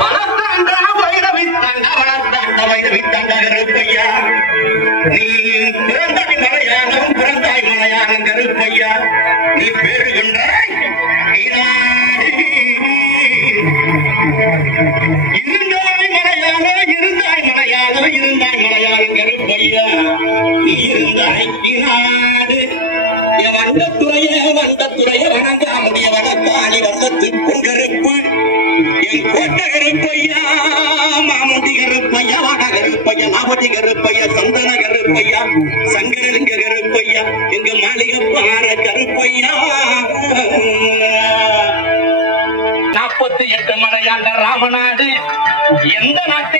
வளர்த்தாண்டா வைரவித்தாண்டா வளர்த்தாண்டா வைரவித்தாண்டா கருப்பையா நீ பிறந்தாய் மலையாளம் பிறந்தாய் மலையாளம் கருப்பையா நீ பேரு கொண்டாய் இருந்தாய் மலையாளம் இருந்தாய் மலையாளம் இருந்தாய் மலையாளம் கருப்பையா நீ இருந்தாய் நாடு என் வண்டத்துறைய வணங்கா முடிய வளர்த்தாணி வந்தத்து பொங்கருப்பு என் கோட்ட கருப்பையா மாமுடி கருப்பையா வட கருப்பையா நாவதி கருப்பையா சந்தன கருப்பையா சங்கரலிங்க கருப்பையா எங்க மாளிகை பார கருப்பையா 48 மலையாண்ட ராமநாடு எந்த நாட்டு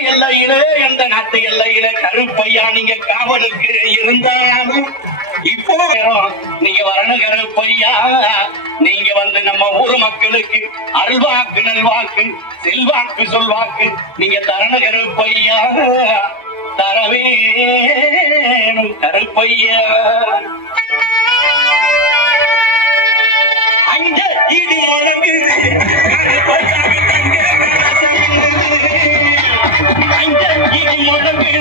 எல்லையில கருப்பையா நீங்க காவலுக்கு இருந்தாலும் இப்போ நீங்க வரணும் கருப்பையா நீங்க வந்து நம்ம ஊர் மக்களுக்கு அல்வாக்கு நல்வாக்கு செல்வாக்கு சொல்வாக்கு நீங்க தரண கருப்பையா தரவேணும் கருப்பையா அங்க இது முழங்கு அங்க இது முழங்கு